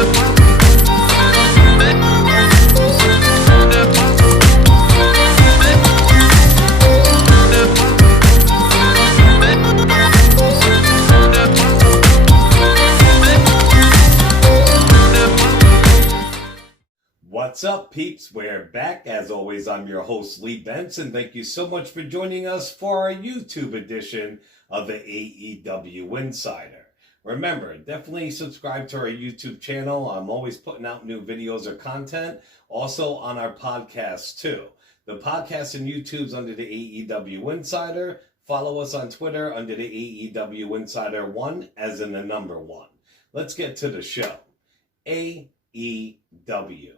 What's up, peeps? We're back. As always, I'm your host, Lee Benson. Thank you so much for joining us for our YouTube edition of the AEW Insider. Remember, definitely subscribe to our YouTube channel. I'm always putting out new videos or content. Also on our podcast, too. The podcast and YouTube's under the AEW Insider. Follow us on Twitter under the AEW Insider 1, as in the number 1. Let's get to the show. AEW.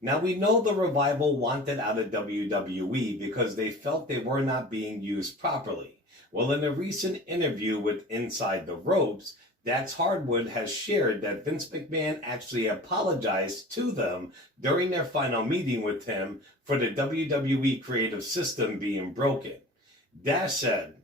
Now, we know the Revival wanted out of WWE because they felt they were not being used properly. Well, in a recent interview with Inside the Ropes, Dax Hardwood has shared that Vince McMahon actually apologized to them during their final meeting with him for the WWE creative system being broken. Dax said,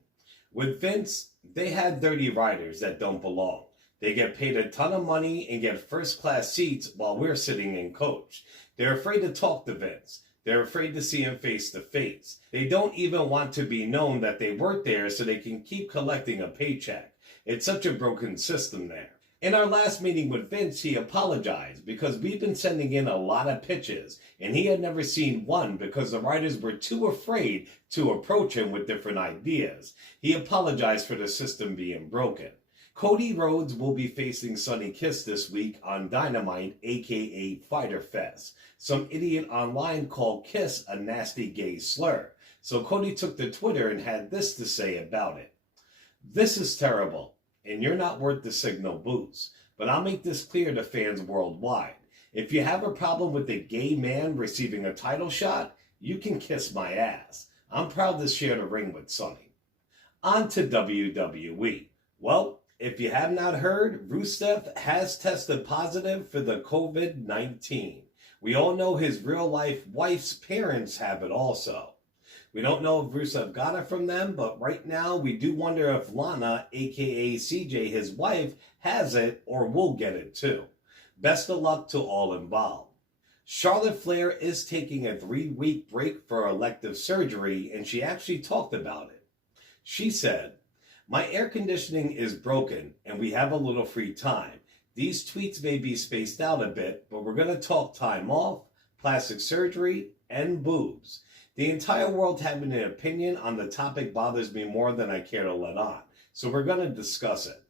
"With Vince, they had dirty writers that don't belong. They get paid a ton of money and get first-class seats while we're sitting in coach. They're afraid to talk to Vince. They're afraid to see him face to face. They don't even want to be known that they work there so they can keep collecting a paycheck. It's such a broken system there." In our last meeting with Vince, he apologized because we've been sending in a lot of pitches and he had never seen one because the writers were too afraid to approach him with different ideas. He apologized for the system being broken. Cody Rhodes will be facing Sonny Kiss this week on Dynamite, aka Fyter Fest. Some idiot online called Kiss a nasty gay slur. So Cody took to Twitter and had this to say about it. "This is terrible, and you're not worth the signal boost. But I'll make this clear to fans worldwide. If you have a problem with a gay man receiving a title shot, you can kiss my ass. I'm proud to share the ring with Sonny." On to WWE. Well, if you have not heard, Rusev has tested positive for the COVID-19. We all know his real-life wife's parents have it also. We don't know if Rusev got it from them, but right now we do wonder if Lana, aka CJ, his wife, has it or will get it too. Best of luck to all involved. Charlotte Flair is taking a 3-week break for elective surgery, and she actually talked about it. She said, "My air conditioning is broken and we have a little free time. These tweets may be spaced out a bit, but we're going to talk time off, plastic surgery, and boobs. The entire world having an opinion on the topic bothers me more than I care to let on, so we're going to discuss it.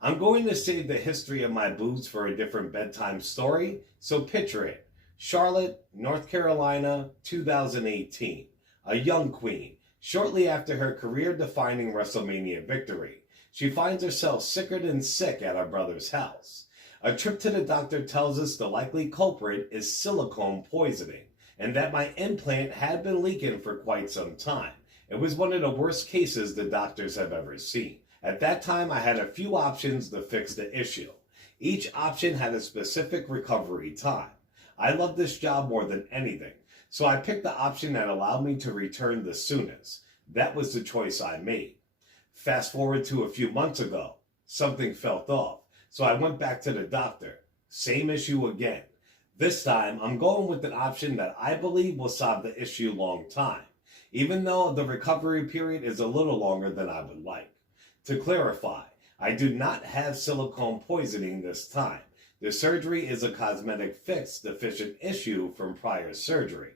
I'm going to save the history of my boobs for a different bedtime story, so picture it. Charlotte, North Carolina, 2018. A young queen. Shortly after her career-defining WrestleMania victory, she finds herself sicker than sick at her brother's house. A trip to the doctor tells us the likely culprit is silicone poisoning, and that my implant had been leaking for quite some time. It was one of the worst cases the doctors have ever seen. At that time, I had a few options to fix the issue. Each option had a specific recovery time. I love this job more than anything. So I picked the option that allowed me to return the soonest. That was the choice I made. Fast forward to a few months ago. Something felt off. So I went back to the doctor. Same issue again. This time, I'm going with an option that I believe will solve the issue long time, even though the recovery period is a little longer than I would like. To clarify, I do not have silicone poisoning this time. The surgery is a cosmetic fix deficient issue from prior surgery.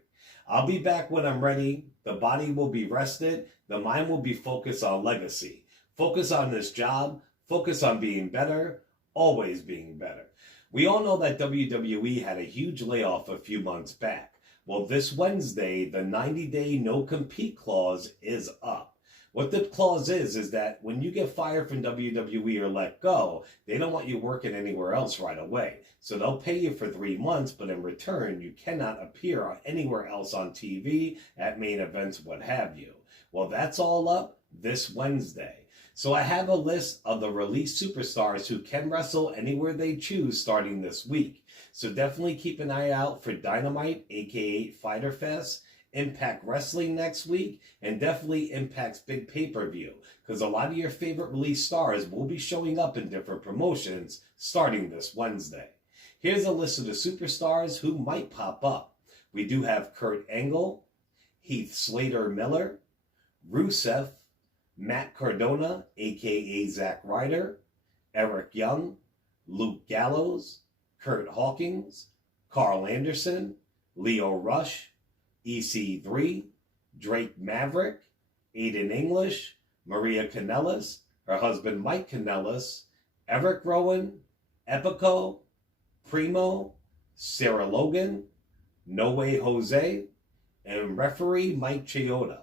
I'll be back when I'm ready. The body will be rested. The mind will be focused on legacy. Focus on this job. Focus on being better. Always being better. We all know that WWE had a huge layoff a few months back. Well, this Wednesday, the 90-day no-compete clause is up. What the clause is that when you get fired from WWE or let go, they don't want you working anywhere else right away. So they'll pay you for 3 months, but in return, you cannot appear anywhere else on TV, at main events, what have you. Well, that's all up this Wednesday. So I have a list of the released superstars who can wrestle anywhere they choose starting this week. So definitely keep an eye out for Dynamite, aka Fyter Fest, Impact Wrestling next week, and definitely Impact's big pay-per-view, because a lot of your favorite release stars will be showing up in different promotions starting this Wednesday. Here's a list of the superstars who might pop up. We do have Kurt Angle, Heath Slater Miller, Rusev, Matt Cardona, aka Zack Ryder, Eric Young, Luke Gallows, Kurt Hawkins, Carl Anderson, Leo Rush, EC3, Drake Maverick, Aiden English, Maria Kanellis, her husband Mike Kanellis, Eric Rowan, Epico, Primo, Sarah Logan, No Way Jose, and referee Mike Chioda.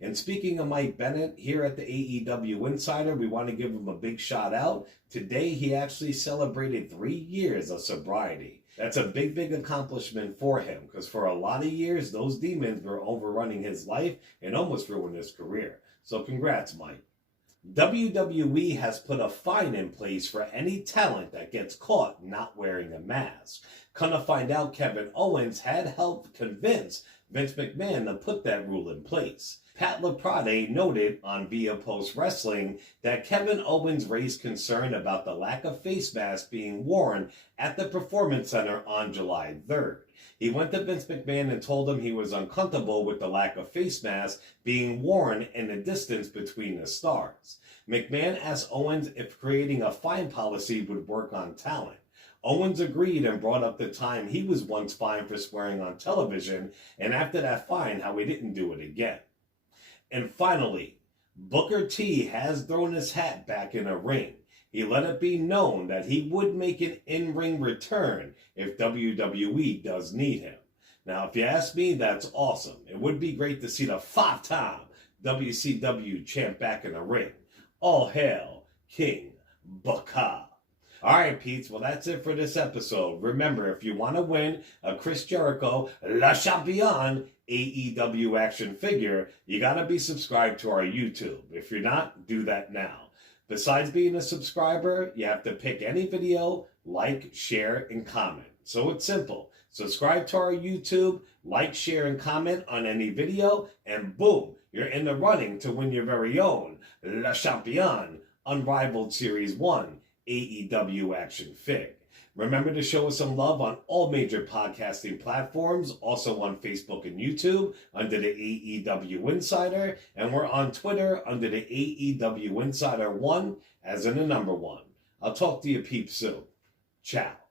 And speaking of Mike Bennett, here at the AEW Insider, we want to give him a big shout out. Today, he actually celebrated 3 years of sobriety. That's a big, big accomplishment for him, because for a lot of years, those demons were overrunning his life and almost ruined his career. So congrats, Mike. WWE has put a fine in place for any talent that gets caught not wearing a mask. Come to find out, Kevin Owens had helped convince Vince McMahon to put that rule in place. Pat LaPrade noted on Via Post Wrestling that Kevin Owens raised concern about the lack of face masks being worn at the Performance Center on July 3rd. He went to Vince McMahon and told him he was uncomfortable with the lack of face masks being worn and the distance between the stars. McMahon asked Owens if creating a fine policy would work on talent. Owens agreed and brought up the time he was once fined for swearing on television, and after that fine, how he didn't do it again. And finally, Booker T has thrown his hat back in a ring. He let it be known that he would make an in-ring return if WWE does need him. Now, if you ask me, that's awesome. It would be great to see the 5-time WCW champ back in the ring. All hail King Booker. All right, Pete's. Well, that's it for this episode. Remember, if you want to win a Chris Jericho Le Champion AEW action figure, you got to be subscribed to our YouTube. If you're not, do that now. Besides being a subscriber, you have to pick any video, like, share, and comment. So it's simple. Subscribe to our YouTube, like, share, and comment on any video, and boom, you're in the running to win your very own Le Champion Unrivaled Series 1 AEW action fig. Remember to show us some love on all major podcasting platforms, also on Facebook and YouTube under the AEW Insider, and we're on Twitter under the AEW Insider 1 as in the number 1. I'll talk to you peeps soon. Ciao.